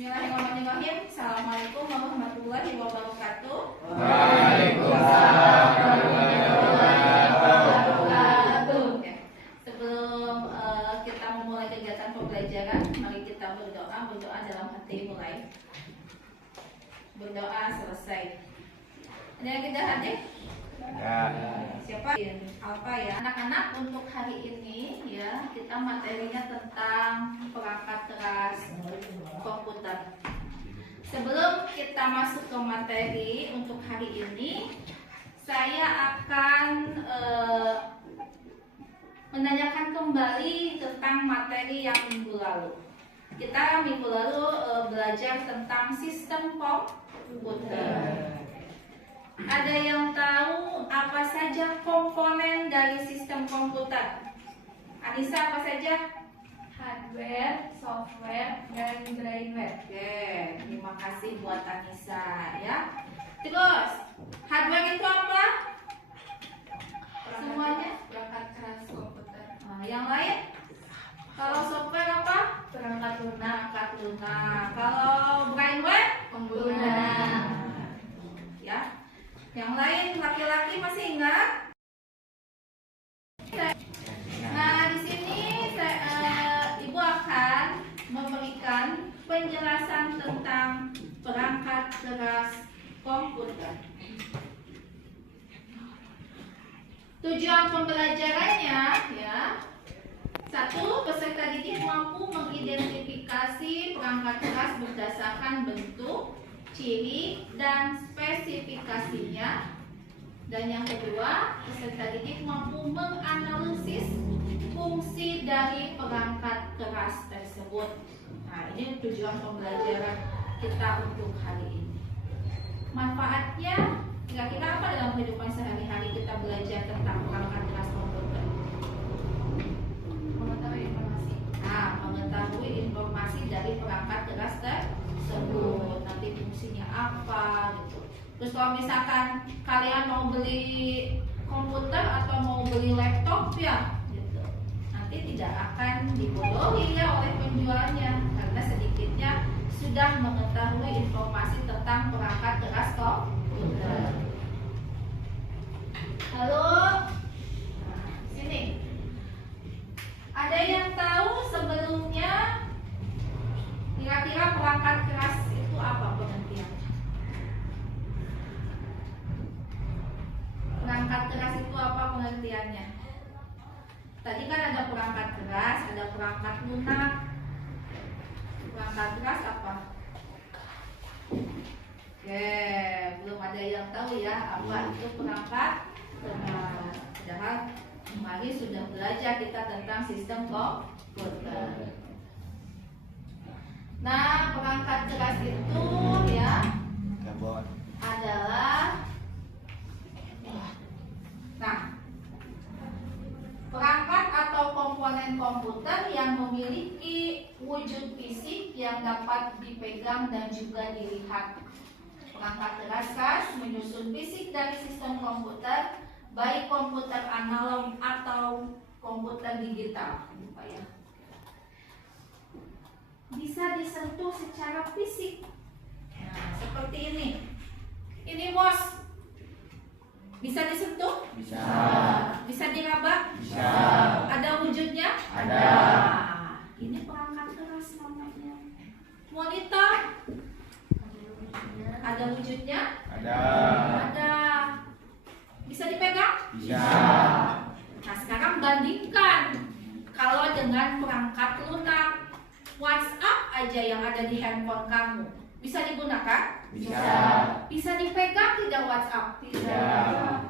Bismillahirrahmanirrahim. Assalamualaikum warahmatullahi wabarakatuh. Waalaikumsalam warahmatullahi wabarakatuh. Sebelum kita memulai kegiatan pembelajaran, mari kita berdoa. Berdoa dalam hati mulai. Berdoa selesai. Ada yang tidak hadir? Siapa? Apa ya? Anak-anak, untuk hari ini ya kita materinya tentang perangkat keras komputer. Sebelum kita masuk ke materi untuk hari ini, saya akan menanyakan kembali tentang materi yang minggu lalu. Kita minggu lalu belajar tentang sistem komputer. Ada yang tahu apa saja komponen dari sistem komputer? Anissa, apa saja? Hardware, software, dan brainware. Oke, terima kasih buat Anissa ya. Terus, hardware itu apa? Semuanya? Perangkat keras komputer. Nah, yang lain? Kalau software apa? Perangkat lunak. Perangkat lunak. Kalau brainware? Pengguna. Ya. Yang lain laki-laki masih ingat? Nah, di sini Ibu akan memberikan penjelasan tentang perangkat keras komputer. Tujuan pembelajarannya ya. 1. Peserta didik mampu mengidentifikasi perangkat keras berdasarkan bentuk, ciri, dan spesifikasinya. Dan yang kedua, peserta didik mampu menganalisis fungsi dari perangkat keras tersebut. Nah, ini tujuan pembelajaran kita untuk hari ini. Manfaatnya kira-kira apa dalam kehidupan sehari-hari kita belajar tentang perangkat keras komputer? Mengetahui informasi. Nah, mengetahui informasi dari perangkat keras tersebut. Nanti fungsinya apa gitu. Terus kalau misalkan kalian mau beli komputer atau mau beli laptop ya gitu, nanti tidak akan dibodohi ya oleh penjualnya, karena sedikitnya sudah mengetahui informasi tentang perangkat keras komputer. Lalu sini ada yang tahu sebelumnya kira-kira perangkat keras itu apa pengertiannya? Perangkat keras itu apa pengertiannya? Tadi kan ada perangkat keras, ada perangkat lunak. Perangkat keras apa? Oke, belum ada yang tahu ya apa itu perangkat keras. Padahal kemarin sudah belajar kita tentang sistem komputer. Nah, perangkat keras itu ya adalah perangkat atau komponen komputer yang memiliki wujud fisik yang dapat dipegang dan juga dilihat. Perangkat keras menyusun fisik dari sistem komputer, baik komputer analog atau komputer digital. Ya. Bisa disentuh secara fisik. Nah, seperti ini. Ini bos. Bisa disentuh? Bisa. Bisa diraba? Bisa. Ada wujudnya? Ada. Nah, ini perangkat keras namanya. Monitor? Ada wujudnya? Ada. Ada. Bisa dipegang? Bisa. Nah, sekarang bandingkan kalau dengan perangkat lunak. WhatsApp aja yang ada di handphone kamu bisa digunakan? Bisa. Bisa dipegang tidak WhatsApp? Tidak.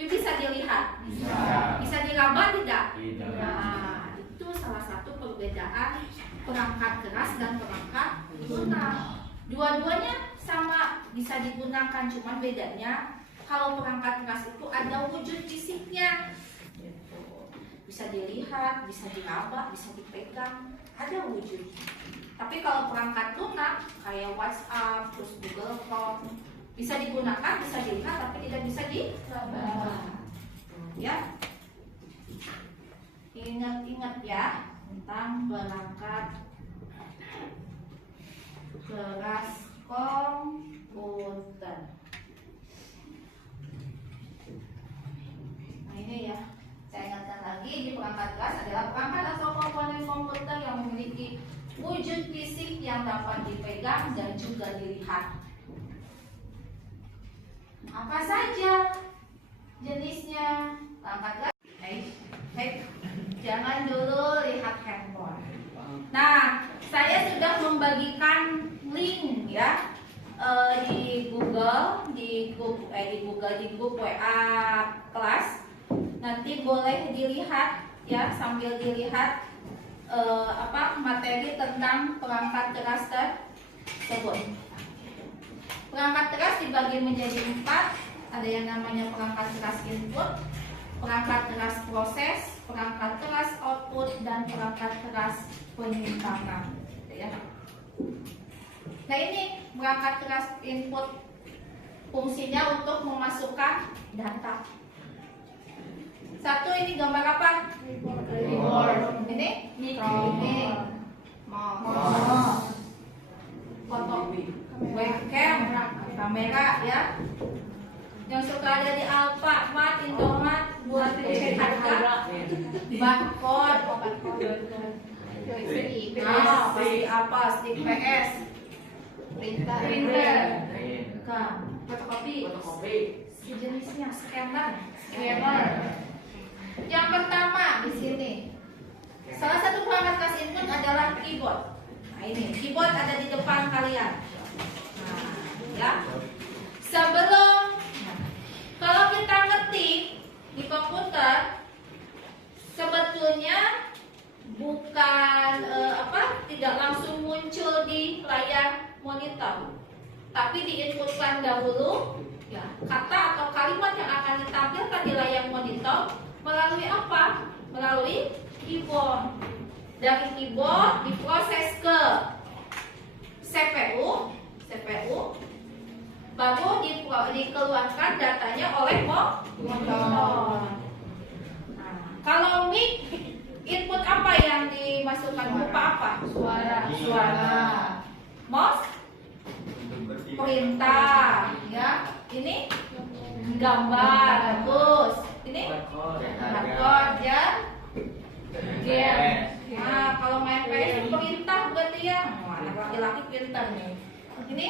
Bisa dilihat? Bisa. Bisa diraba tidak? Tidak. Nah, itu salah satu perbedaan perangkat keras dan perangkat lunak. Dua-duanya sama bisa digunakan, cuman bedanya kalau perangkat keras itu ada wujud fisiknya. Bisa dilihat, bisa diraba, bisa dipegang, ada wujudnya. Tapi kalau perangkat lunak kayak WhatsApp, terus Google Chrome, bisa digunakan, bisa dilihat, tapi tidak bisa diraba. Ya, ingat-ingat ya tentang perangkat keras komputer. Nah ini ya, saya ingatkan lagi, di perangkat keras adalah perangkat atau komponen komputer yang memiliki wujud fisik yang dapat dipegang dan juga dilihat. Apa saja jenisnya perangkat keras? Jangan dulu lihat handphone. Nah, saya sudah membagikan link ya di Google, di grup WA kelas. Nanti boleh dilihat ya, sambil dilihat materi tentang perangkat keras tersebut. Perangkat keras dibagi menjadi 4. Ada yang namanya perangkat keras input, perangkat keras proses, perangkat keras output, dan perangkat keras penyimpangan. Ya. Nah ini perangkat keras input, fungsinya untuk memasukkan data. Satu, ini gambar apa? Keyboard. Ini? Mouse. Foto webcam, kamera ya. Yang suka ada di Alfamart, Indomaret buat cek harga, barcode, pasti apa, stick PS, printer, fotokopi, sejenisnya, scanner. Yang pertama di sini, salah satu perangkat keras input adalah keyboard. Nah ini, keyboard ada di depan kalian. Nah, ya. Kalau kita ngetik di komputer, sebetulnya bukan tidak langsung muncul di layar monitor, tapi diinputkan dahulu ya, kata atau kalimat yang akan ditampilkan di layar monitor melalui apa? Melalui keyboard. Dari keyboard diproses ke CPU, baru dikeluarkan datanya oleh monitor. Nah, kalau mic, input apa yang dimasukkan? Berupa apa? Suara. Mouse, perintah. Ya, ini gambar. Bagus. Ini barcode ya. Game. Nah, kalau main PS perintah berarti ya. Wah, anak laki-laki pintar nih. Ini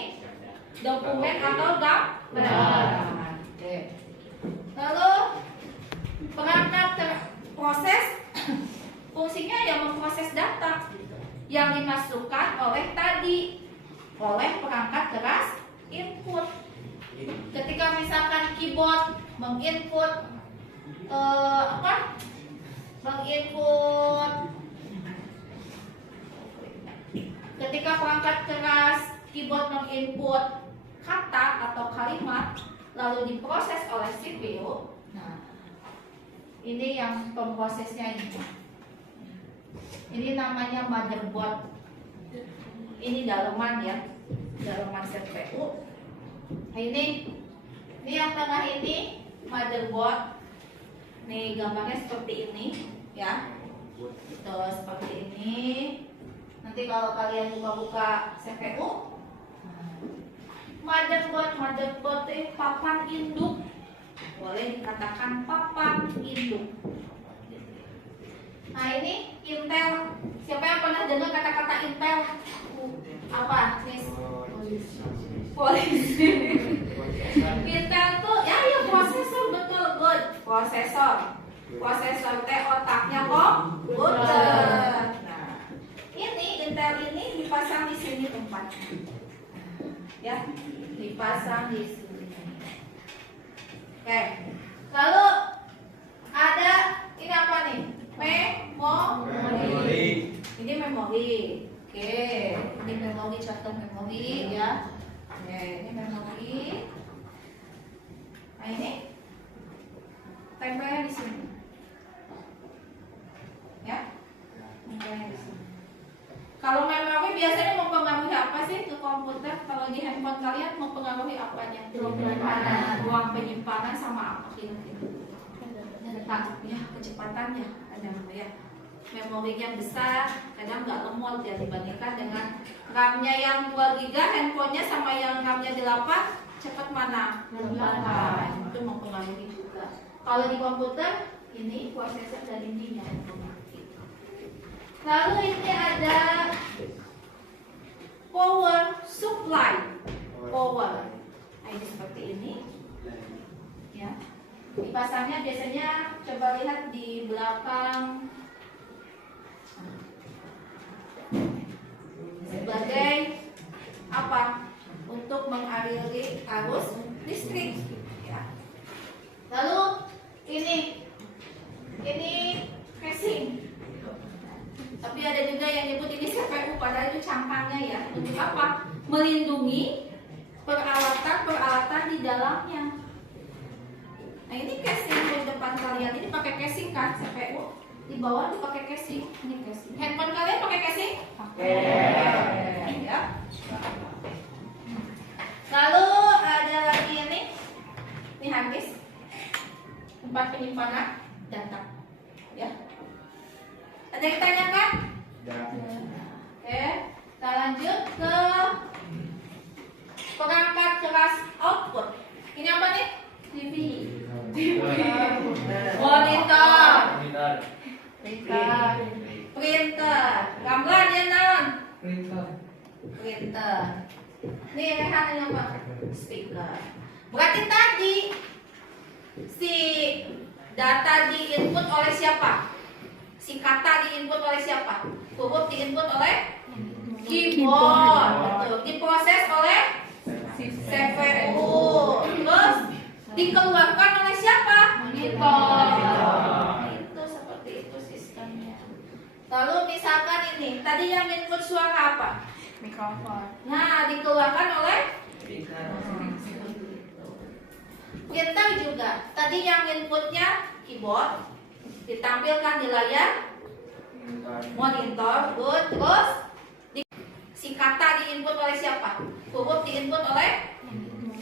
dokumen atau gambar. Oke. Lalu perangkat proses, fungsinya yang memproses data yang dimasukkan oleh perangkat keras input. Ketika misalkan keyboard menginput ketika perangkat keras keyboard menginput kata atau kalimat lalu diproses oleh CPU. Nah, ini yang pemprosesnya ini. Ini namanya motherboard. Ini daleman ya, daleman CPU. Nah, ini yang tengah ini motherboard. Nih gambarnya seperti ini ya. Tuh seperti ini. Nanti kalau kalian buka-buka CPU, motherboard itu papan induk. Boleh dikatakan papan induk. Nah ini Intel. Siapa yang pernah dengar kata-kata Intel? Apa? Polisi. Intel tuh ya prosesor, betul, good. Prosesor teh otaknya komputer. Nah, ini Intel ini dipasang di sini tempatnya. Ya, dipasang di sini. Oke. Lalu ada ini apa nih? Memori. Ini memori. Oke, ini memori, contoh memori ya. Oke, ini memori. Nah ini tempelnya di sini. Ya, tempelnya di sini. Kalau memori biasanya mempengaruhi apa sih ke komputer? Kalau di handphone kalian mempengaruhi apanya? Ruang penyimpanan sama apa kira-kira? Ya, kecepatannya ada ya. memorinya besar, kadang nggak lemot ya dibandingkan dengan RAM-nya yang 2 GB, handphonenya sama yang RAM-nya 8, cepat mana? 8. Itu mempengaruhi juga. Kalau di komputer, ini prosesor dan ininya. Lalu ini ada power supply. Power. Nah, ini seperti ini. Ya. Dipasangnya biasanya coba lihat di belakang sebagai apa? Untuk mengaliri arus listrik. Ya. Lalu ini casing. Tapi ada juga yang nyebut ini CPU, padahal itu cangkangnya ya. Untuk apa? Melindungi peralatan di dalamnya. Nah, ini casing di depan kalian. Ini pakai casing kan, CPU. Di bawah dipakai casing. Ini casing. Handphone kalian pakai casing? Pakai. Ya. Lalu ada lagi ini hard disk, tempat penyimpanan data. Ya. Ada yang tanyakan? Oke, kita lanjut ke perangkat keras output. Ini apa nih? TV. Monitor. Printer. Gambar ya non? Printer. Nih rehan ini apa? Speaker. Berarti tadi si data diinput oleh siapa? Si kata diinput oleh siapa? Huruf diinput oleh keyboard. Betul. Diproses oleh CPU. Terus dikeluarkan oleh siapa? Monitor. Itu seperti itu sistemnya. Lalu misalkan ini, tadi yang input suara apa? Mikrofon. Nah, dikeluarkan oleh printer juga. Tadi yang inputnya keyboard, ditampilkan di layar monitor. Good. Terus si kata diinput oleh siapa? Huruf diinput oleh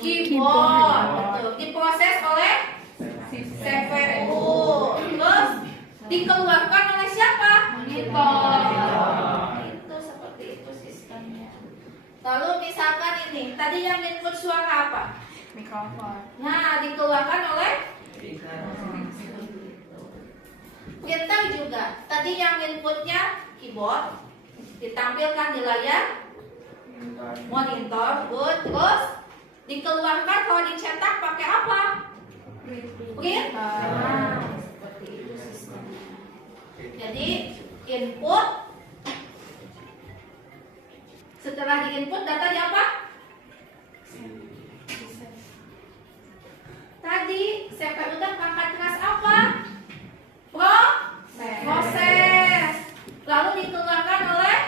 keyboard. Betul. Diproses oleh CPU. Terus dikeluarkan oleh siapa? Monitor. Itu seperti itu sistemnya. Lalu misalkan ini, tadi yang input suara apa? Mikrofon. Nah, dikeluarkan oleh printer juga. Tadi yang inputnya keyboard, ditampilkan di layar monitor. Good. Terus dikeluarkan kalau dicetak pakai apa? Print. Nah, seperti itu sistemnya. Jadi input, setelah diinput data di apa? Tadi CPU dan perangkat keras apa? Proses. Lalu dikeluarkan oleh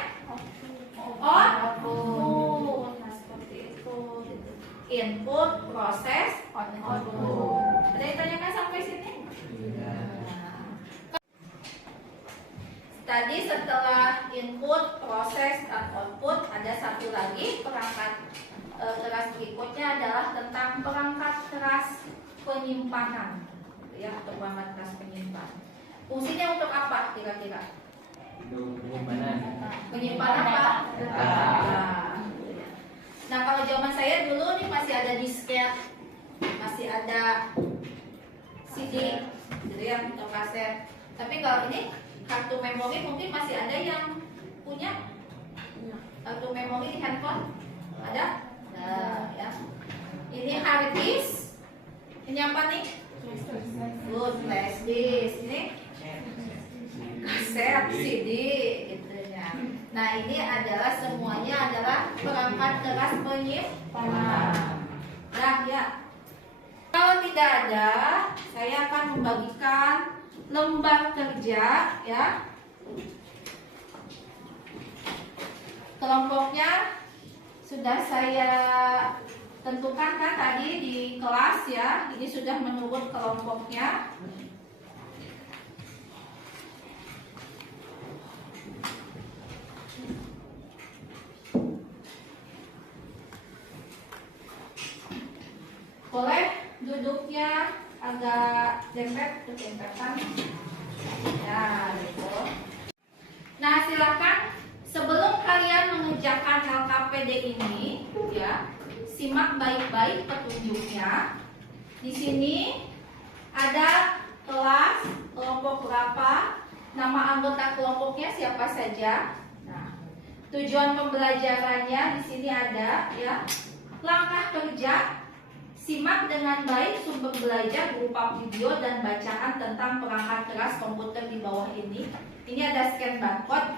output. Nah, seperti itu. Input, proses, output. Ada yang tanyakan sampai sini? Tadi setelah input, proses, dan output, ada satu lagi perangkat keras berikutnya adalah tentang perangkat keras penyimpanan, ya, atau perangkat keras penyimpanan. Fungsinya untuk apa kira-kira? Penyimpanan apa? Data. Nah, kalau zaman saya dulu nih masih ada disket, masih ada CD, gitu ya, atau kaset. Tapi kalau ini kartu memori mungkin masih ada yang punya kartu memori di handphone? Ada? Nah, ya. Ini hard disk. Ini apa nih? Good, flash disk. Ini kaset, CD, gitu ya. Nah, ini adalah semuanya adalah perangkat keras penyimpanan. Nah, ya. Kalau tidak ada, saya akan membagikan lembar kerja, ya. Kelompoknya sudah saya tentukan kan tadi di kelas ya. Ini sudah menurut kelompoknya. Boleh duduknya agak dempet, dempetan. Ya, gitu. Nah, silakan sebelum kalian mengerjakan LKPD ini, ya, simak baik-baik petunjuknya. Di sini ada kelas, kelompok berapa, nama anggota kelompoknya siapa saja. Nah, tujuan pembelajarannya di sini ada, ya, langkah kerja. Simak dengan baik sumber belajar berupa video dan bacaan tentang perangkat keras komputer di bawah ini. Ini ada scan barcode.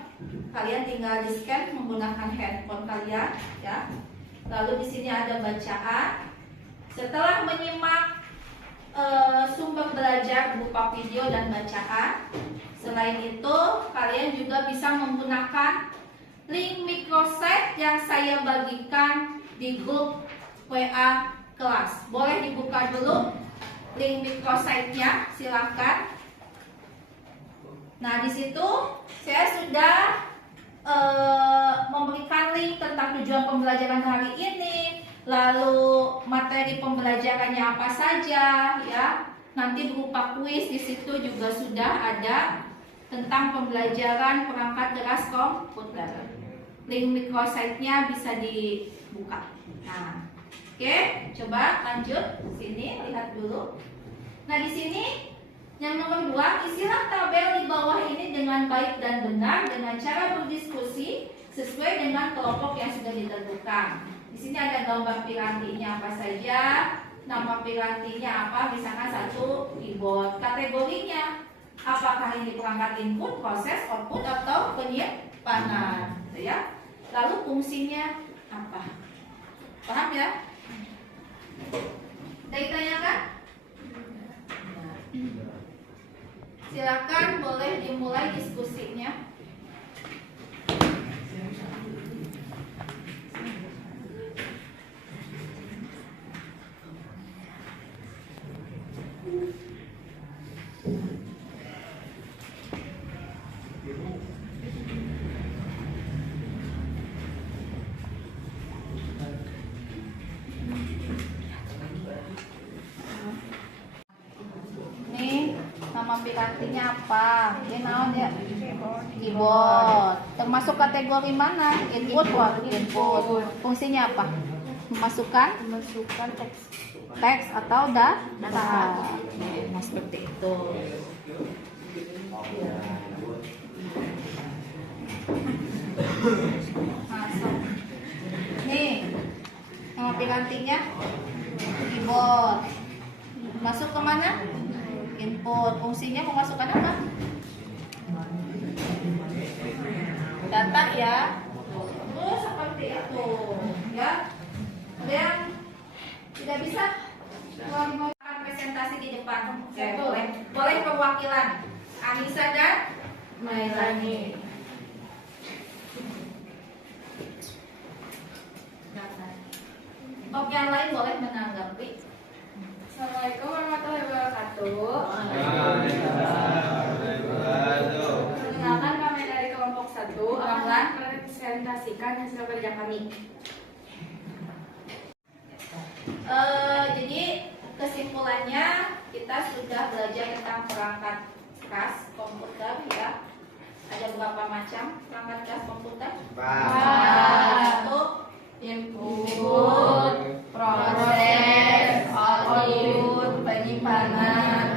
Kalian tinggal di scan menggunakan handphone kalian, ya. Lalu di sini ada bacaan. Setelah menyimak sumber belajar berupa video dan bacaan, selain itu kalian juga bisa menggunakan link microsite yang saya bagikan di grup WA kelas. Boleh dibuka dulu link microsite-nya, silakan. Nah, di situ saya sudah memberikan link tentang tujuan pembelajaran hari ini, lalu materi pembelajarannya apa saja, ya. Nanti berupa kuis di situ juga sudah ada tentang pembelajaran perangkat keras komputer. Link microsite-nya bisa dibuka. Nah, oke, coba lanjut sini, lihat dulu. Nah, di sini yang nomor 2, isilah tabel di bawah ini dengan baik dan benar dengan cara berdiskusi sesuai dengan kelompok yang sudah ditentukan. Di sini ada gambar pirantinya apa saja, nama pirantinya apa, misalkan 1 keyboard. Kategorinya, apakah ini perangkat input, proses, output, atau penyimpanan, ya. Lalu fungsinya apa? Paham ya? Saya tanyakan? Silakan, boleh dimulai diskusinya. Nama pirantinya apa? Ini naon ya? Keyboard. Termasuk kategori mana? Input, input. Fungsinya apa? Memasukkan teks atau data. Nah, seperti itu. Nih, nama pirantinya keyboard. Masuk ke mana? Input. Fungsinya memasukkan apa? Data, ya. Terus seperti itu, ya. Ada yang tidak bisa? Mau presentasi di depan. Oke, boleh. Boleh perwakilan Anissa dan Mailani. Yang lain boleh menanggapi. Assalamualaikum warahmatullahi wabarakatuh. Perkenalkan, kami dari kelompok 1 akan presentasikan hasil kerja kami. Jadi kesimpulannya kita sudah belajar tentang perangkat keras komputer, ya. Ada berapa macam perangkat keras komputer? 1. Input, proses, output, penyimpanan.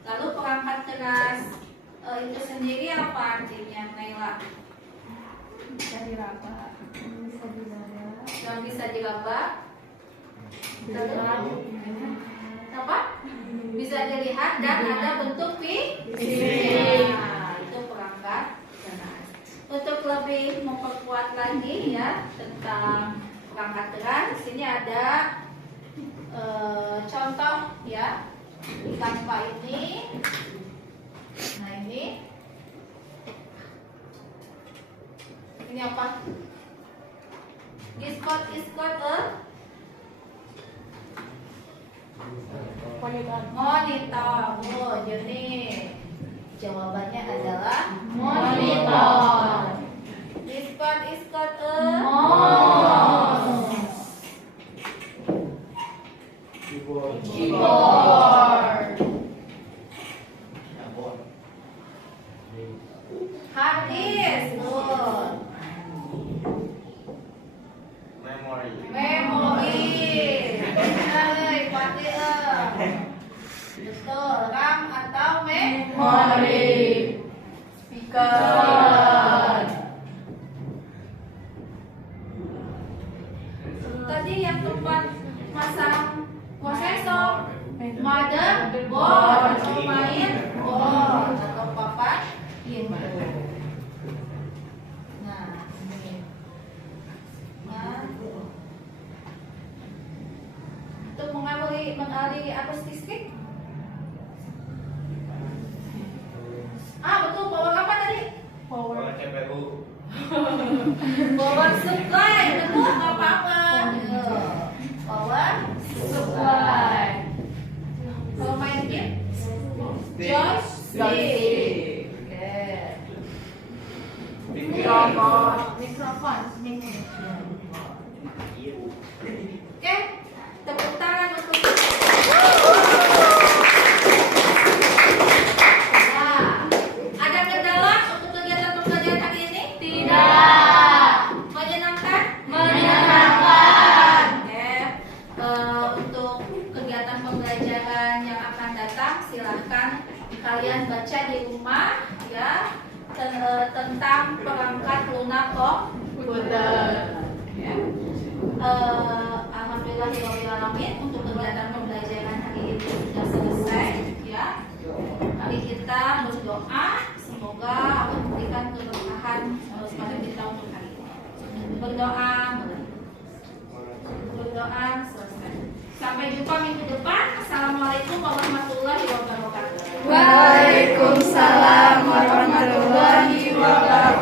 Lalu perangkat keras itu sendiri apa artinya, Naila? Bisa diraba, bisa diraba. Yang bisa diraba? Apa? Bisa dilihat dan ada bentuk fisik. Nah, itu perangkat keras. Untuk lebih memperkuat lagi, ya, tentang perangkat keras, di sini ada contoh, ya, tanpa ini. Nah, ini apa? Is called a monitor. Oh, jadi jawabannya adalah monitor. This card is called a mouse. Keyboard. Hard disk. Memori. Hei, pati betul, RAM atau memori. Speaker. Tadi yang tempat masang prosesor, motherboard atau mainboard atau papan input. Nah, ini. Nah, untuk mengaliri akustik. Betul, power apa tadi? Power CPU. Power supply, betul, nggak apa-apa. Power supply. Kalau main game, joystick. Mikrofon. Oke, tepuk tangan untuk ada kendala untuk kegiatan pembelajaran hari ini? Tidak. Menyenangkan? Menyenangkan. Oke. Untuk kegiatan pembelajaran yang akan datang, silahkan kalian baca di rumah ya tentang perangkat lunak komputer. Ya. Alhamdulillahirobbilalamin, untuk kegiatan pembelajaran hari ini sudah selesai ya. Mari kita berdoa, semoga Allah memberikan keberkahan kepada kita untuk hari ini. Berdoa selesai. Sampai jumpa minggu depan. Assalamualaikum warahmatullahi wabarakatuh. Waalaikumsalam warahmatullahi wabarakatuh.